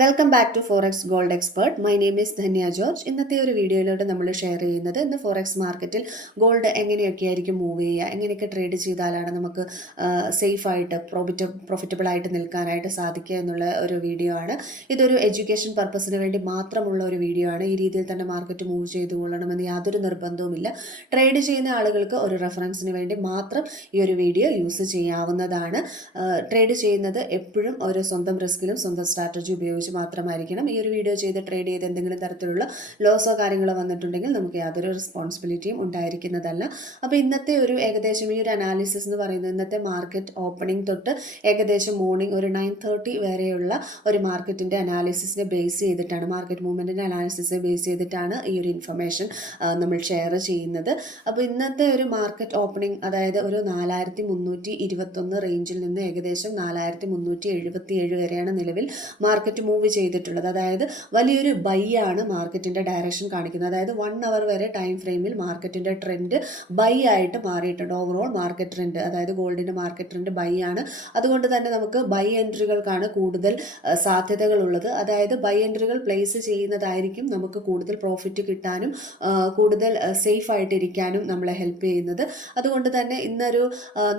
Welcome back to Forex Gold Expert. My name is Dhanya George. ഇന്നത്തെ ഒരു വീഡിയോയിലോട്ട് നമ്മൾ ഷെയർ ചെയ്യുന്നത് ഇന്ന് ഫോറക്സ് മാർക്കറ്റിൽ ഗോൾഡ് എങ്ങനെയൊക്കെ ആയിരിക്കും മൂവ് ചെയ്യുക, എങ്ങനെയൊക്കെ ട്രേഡ് ചെയ്താലാണ് നമുക്ക് സേഫായിട്ട് പ്രോഫിറ്റബിൾ ആയിട്ട് നിൽക്കാനായിട്ട് സാധിക്കുക എന്നുള്ള ഒരു വീഡിയോ ആണ്. ഇതൊരു എഡ്യൂക്കേഷൻ പർപ്പസിന് വേണ്ടി മാത്രമുള്ള ഒരു വീഡിയോ ആണ്. ഈ രീതിയിൽ തന്നെ മാർക്കറ്റ് മൂവ് ചെയ്തു കൊള്ളണമെന്ന് യാതൊരു നിർബന്ധവുമില്ല. ട്രേഡ് ചെയ്യുന്ന ആളുകൾക്ക് ഒരു റെഫറൻസിന് വേണ്ടി മാത്രം ഈ ഒരു വീഡിയോ യൂസ് ചെയ്യാവുന്നതാണ്. ട്രേഡ് ചെയ്യുന്നത് എപ്പോഴും ഒരു സ്വന്തം റിസ്കിലും സ്വന്തം സ്ട്രാറ്റജി ഉപയോഗിച്ച് മാത്രമായിരിക്കണം. ഈ ഒരു വീഡിയോ ട്രേഡ് ചെയ്ത് എന്തെങ്കിലും തരത്തിലുള്ള ലോസോ കാര്യങ്ങളോ വന്നിട്ടുണ്ടെങ്കിൽ നമുക്ക് യാതൊരു റെസ്പോൺസിബിലിറ്റിയും ഉണ്ടായിരിക്കുന്നതല്ല. അപ്പോൾ ഇന്നത്തെ ഒരു ഏകദേശം ഈ ഒരു അനാലിസിസ് എന്ന് പറയുന്നത് ഇന്നത്തെ മാർക്കറ്റ് ഓപ്പണിംഗ് തൊട്ട് ഏകദേശം മോർണിംഗ് ഒരു 9:30 വരെയുള്ള ഒരു മാർക്കറ്റിൻ്റെ അനാലിസിസിനെ ബേസ് ചെയ്തിട്ടാണ്, മാർക്കറ്റ് മൂവ്മെൻറ്റിൻ്റെ അനാലിസിസിനെ ബേസ് ചെയ്തിട്ടാണ് ഈ ഒരു ഇൻഫർമേഷൻ നമ്മൾ ഷെയർ ചെയ്യുന്നത്. അപ്പോൾ ഇന്നത്തെ ഒരു മാർക്കറ്റ് ഓപ്പണിംഗ് അതായത് ഒരു 4321 റേഞ്ചിൽ നിന്ന് ഏകദേശം 4377 വരെയാണ് നിലവിൽ മാർക്കറ്റ് മൂവ് ചെയ്തിട്ടുള്ളത്. അതായത് വലിയൊരു ബൈ ആണ് മാർക്കറ്റിൻ്റെ ഡയറക്ഷൻ കാണിക്കുന്നത്. അതായത് 1 അവർ വരെ ടൈം ഫ്രെയിമിൽ മാർക്കറ്റിൻ്റെ ട്രെൻഡ് ബൈ ആയിട്ട് മാറിയിട്ടുണ്ട്. ഓവറോൾ മാർക്കറ്റ് ട്രെൻഡ്, അതായത് ഗോൾഡിൻ്റെ മാർക്കറ്റ് ട്രെൻഡ് ബൈ ആണ്. അതുകൊണ്ട് തന്നെ നമുക്ക് ബൈ എൻട്രികൾക്കാണ് കൂടുതൽ സാധ്യതകളുള്ളത്. അതായത് ബൈ എൻട്രികൾ പ്ലേസ് ചെയ്യുന്നതായിരിക്കും നമുക്ക് കൂടുതൽ പ്രോഫിറ്റ് കിട്ടാനും കൂടുതൽ സേഫ് ആയിട്ടിരിക്കാനും നമ്മളെ ഹെൽപ്പ് ചെയ്യുന്നത്. അതുകൊണ്ട് തന്നെ ഇന്നൊരു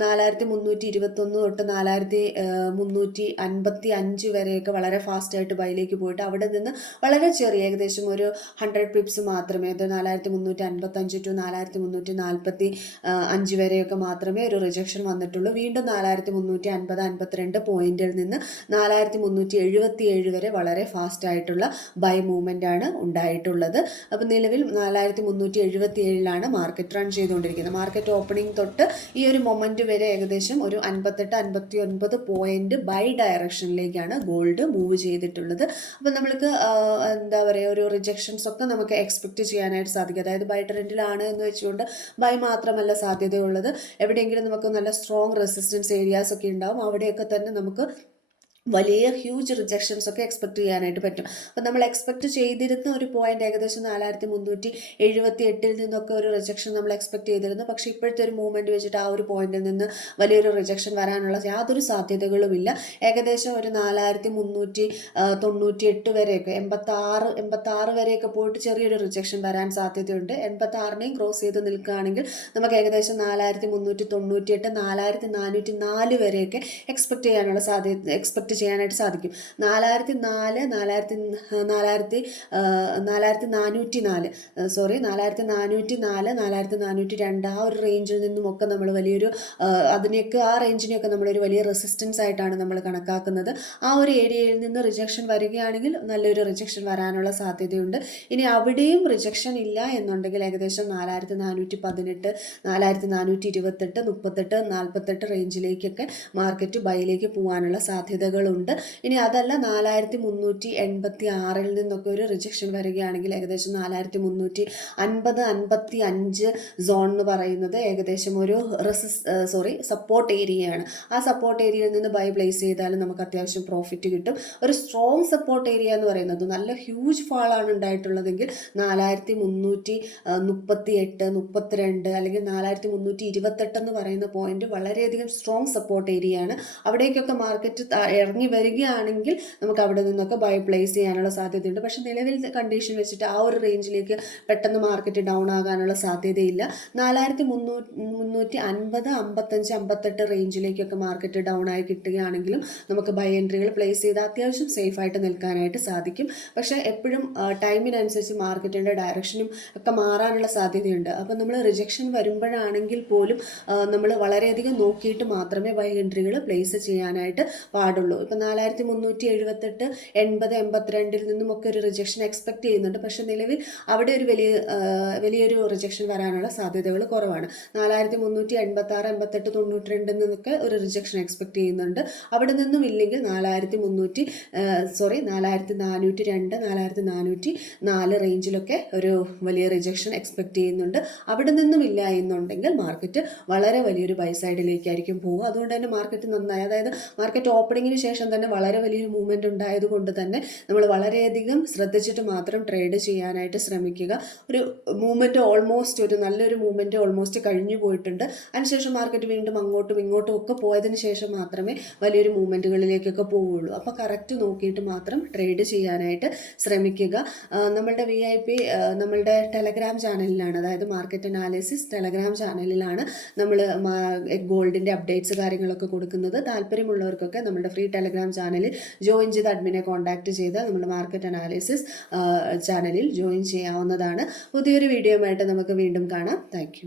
4321 തൊട്ട് 4355 വരെയൊക്കെ വളരെ ഫാസ്റ്റായിട്ട് ബൈയിലേക്ക് പോയിട്ട് അവിടെ നിന്ന് വളരെ ചെറിയ ഏകദേശം ഒരു 100 പിപ്സ് മാത്രമേ, 4355 ടു 4345 വരെയൊക്കെ മാത്രമേ ഒരു റിജക്ഷൻ വന്നിട്ടുള്ളൂ. വീണ്ടും 4350-52 പോയിന്റിൽ നിന്ന് 4377 വരെ വളരെ ഫാസ്റ്റ് ആയിട്ടുള്ള ബൈ മൂവ്മെൻ്റ് ആണ് ഉണ്ടായിട്ടുള്ളത്. അപ്പോൾ നിലവിൽ 4377 മാർക്കറ്റ് റൺ ചെയ്തുകൊണ്ടിരിക്കുന്നത്. മാർക്കറ്റ് ഓപ്പണിംഗ് തൊട്ട് ഈ ഒരു മൊമെന്റ് വരെ ഏകദേശം ഒരു 58-59 പോയിന്റ് ബൈ ഡയറക്ഷനിലേക്കാണ് ഗോൾഡ് മൂവ് ചെയ്തിട്ടുള്ളത്. അപ്പോൾ നമ്മൾക്ക് എന്താ പറയുക, ഒരു റിജക്ഷൻസ് ഒക്കെ നമുക്ക് എക്സ്പെക്റ്റ് ചെയ്യാനായിട്ട് സാധിക്കും. അതായത് ബൈ ട്രെൻഡിലാണ് എന്ന് വെച്ചുകൊണ്ട് ബൈ മാത്രമല്ല സാധ്യതയുള്ളത്. എവിടെയെങ്കിലും നമുക്ക് നല്ല സ്ട്രോങ് റെസിസ്റ്റൻസ് ഏരിയാസ് ഒക്കെ ഉണ്ടാവും. അവിടെയൊക്കെ തന്നെ നമുക്ക് വലിയ ഹ്യൂജ് റിജക്ഷൻസ് ഒക്കെ എക്സ്പെക്ട് ചെയ്യാനായിട്ട് പറ്റും. അപ്പം നമ്മൾ എക്സ്പെക്ട് ചെയ്തിരുന്ന ഒരു പോയിന്റ് ഏകദേശം 4378 നിന്നൊക്കെ ഒരു റിജക്ഷൻ നമ്മൾ എക്സ്പെക്ട് ചെയ്തിരുന്നു. പക്ഷേ ഇപ്പോഴത്തെ ഒരു മൂവ്മെൻറ്റ് വെച്ചിട്ട് ആ ഒരു പോയിന്റിൽ നിന്ന് വലിയൊരു റിജക്ഷൻ വരാനുള്ള യാതൊരു സാധ്യതകളുമില്ല. ഏകദേശം ഒരു 4398 വരെയൊക്കെ 86 വരെയൊക്കെ പോയിട്ട് ചെറിയൊരു റിജക്ഷൻ വരാൻ സാധ്യതയുണ്ട്. 86നെയും ക്രോസ് ചെയ്ത് നിൽക്കുകയാണെങ്കിൽ നമുക്ക് ഏകദേശം 4398 4404 വരെയൊക്കെ എക്സ്പെക്ട് ചെയ്യാനായിട്ട് സാധിക്കും. 4402 ആ ഒരു റേഞ്ചിൽ നിന്നുമൊക്കെ നമ്മൾ വലിയൊരു ആ റേഞ്ചിനെയൊക്കെ നമ്മളൊരു വലിയ റെസിസ്റ്റൻസ് ആയിട്ടാണ് നമ്മൾ കണക്കാക്കുന്നത്. ആ ഒരു ഏരിയയിൽ നിന്ന് റിജക്ഷൻ വരികയാണെങ്കിൽ നല്ലൊരു റിജക്ഷൻ വരാനുള്ള സാധ്യതയുണ്ട്. ഇനി അവിടെയും റിജക്ഷൻ ഇല്ല എന്നുണ്ടെങ്കിൽ ഏകദേശം 4418 4428 38 48 റേഞ്ചിലേക്കൊക്കെ മാർക്കറ്റ് ബൈയിലേക്ക് പോകാനുള്ള സാധ്യതകളുണ്ട്. ഇനി അതല്ല 4386 നിന്നൊക്കെ ഒരു റിജക്ഷൻ വരികയാണെങ്കിൽ ഏകദേശം 4350-55 സോൺ എന്ന് പറയുന്നത് ഏകദേശം ഒരു സപ്പോർട്ട് ഏരിയയാണ്. ആ സപ്പോർട്ട് ഏരിയയിൽ നിന്ന് ബൈ പ്ലേസ് ചെയ്താലും നമുക്ക് അത്യാവശ്യം പ്രോഫിറ്റ് കിട്ടും. ഒരു സ്ട്രോങ് സപ്പോർട്ട് ഏരിയ എന്ന് പറയുന്നത് നല്ല ഹ്യൂജ് ഫാളാണ് ഉണ്ടായിട്ടുള്ളതെങ്കിൽ 4338 32 അല്ലെങ്കിൽ 4328 എന്ന് പറയുന്ന പോയിന്റ് വളരെയധികം സ്ട്രോങ് സപ്പോർട്ട് ഏരിയയാണ്. അവിടേക്കൊക്കെ മാർക്കറ്റ് ഇറങ്ങി വരികയാണെങ്കിൽ നമുക്ക് അവിടെ നിന്നൊക്കെ ബൈ പ്ലേസ് ചെയ്യാനുള്ള സാധ്യതയുണ്ട്. പക്ഷേ നിലവിൽ കണ്ടീഷൻ വെച്ചിട്ട് ആ ഒരു റേഞ്ചിലേക്ക് പെട്ടെന്ന് മാർക്കറ്റ് ഡൗൺ ആകാനുള്ള സാധ്യതയില്ല. 4350 55 58 റേഞ്ചിലേക്കൊക്കെ മാർക്കറ്റ് ഡൗൺ ആയി കിട്ടുകയാണെങ്കിലും നമുക്ക് ബൈ എൻട്രികൾ പ്ലേസ് ചെയ്ത് അത്യാവശ്യം സേഫായിട്ട് നിൽക്കാനായിട്ട് സാധിക്കും. പക്ഷേ എപ്പോഴും ടൈമിനനുസരിച്ച് മാർക്കറ്റിൻ്റെ ഡയറക്ഷനും ഒക്കെ മാറാനുള്ള സാധ്യതയുണ്ട്. അപ്പോൾ നമ്മൾ റിജക്ഷൻ വരുമ്പോഴാണെങ്കിൽ പോലും നമ്മൾ വളരെയധികം നോക്കിയിട്ട് മാത്രമേ ബൈ എൻട്രികൾ പ്ലേസ് ചെയ്യാനായിട്ട് പാടുള്ളൂ. ഇപ്പം 4378 80 82 നിന്നുമൊക്കെ ഒരു റിജക്ഷൻ എക്സ്പെക്ട് ചെയ്യുന്നുണ്ട്. പക്ഷേ നിലവിൽ അവിടെ ഒരു വലിയൊരു റിജക്ഷൻ വരാനുള്ള സാധ്യതകൾ കുറവാണ്. 4386 88 92 നിന്നൊക്കെ ഒരു റിജക്ഷൻ എക്സ്പെക്ട് ചെയ്യുന്നുണ്ട്. അവിടെ നിന്നും ഇല്ലെങ്കിൽ 4402 4404 റേഞ്ചിലൊക്കെ ഒരു വലിയ റിജക്ഷൻ എക്സ്പെക്ട് ചെയ്യുന്നുണ്ട്. അവിടെ നിന്നും ഇല്ല എന്നുണ്ടെങ്കിൽ മാർക്കറ്റ് വളരെ വലിയൊരു ബൈ സൈഡിലേക്കായിരിക്കും പോകുക. അതുകൊണ്ട് തന്നെ മാർക്കറ്റ് നന്നായി, അതായത് മാർക്കറ്റ് ഓപ്പണിങ്ങിന് ശേഷം തന്നെ വളരെ വലിയൊരു മൂവ്മെൻറ്റ് ഉണ്ടായതുകൊണ്ട് തന്നെ നമ്മൾ വളരെയധികം ശ്രദ്ധിച്ചിട്ട് മാത്രം ട്രേഡ് ചെയ്യാനായിട്ട് ശ്രമിക്കുക. ഒരു മൂവ്മെൻറ്റ് ഓൾമോസ്റ്റ് ഒരു നല്ലൊരു മൂവ്മെൻറ്റ് ഓൾമോസ്റ്റ് കഴിഞ്ഞു പോയിട്ടുണ്ട്. അതിനുശേഷം മാർക്കറ്റ് വീണ്ടും അങ്ങോട്ടും ഇങ്ങോട്ടും ഒക്കെ പോയതിന് ശേഷം മാത്രമേ വലിയൊരു മൂവ്മെൻറ്റുകളിലേക്കൊക്കെ പോവുള്ളൂ. അപ്പോൾ കറക്റ്റ് നോക്കിയിട്ട് മാത്രം ട്രേഡ് ചെയ്യാനായിട്ട് ശ്രമിക്കുക. നമ്മളുടെ VIP നമ്മളുടെ ടെലഗ്രാം ചാനലിലാണ്, അതായത് മാർക്കറ്റ് അനാലിസിസ് ടെലഗ്രാം ചാനലിലാണ് നമ്മൾ ഗോൾഡിൻ്റെ അപ്ഡേറ്റ്സ് കാര്യങ്ങളൊക്കെ കൊടുക്കുന്നത്. താല്പര്യമുള്ളവർക്കൊക്കെ നമ്മുടെ ഫ്രീ ടെലഗ്രാം ചാനലിൽ ജോയിൻ ചെയ്ത് അഡ്മിനെ കോൺടാക്റ്റ് ചെയ്ത് നമ്മുടെ മാർക്കറ്റ് അനാലിസിസ് ചാനലിൽ ജോയിൻ ചെയ്യാവുന്നതാണ്. പുതിയൊരു വീഡിയോയുമായിട്ട് നമുക്ക് വീണ്ടും കാണാം. താങ്ക്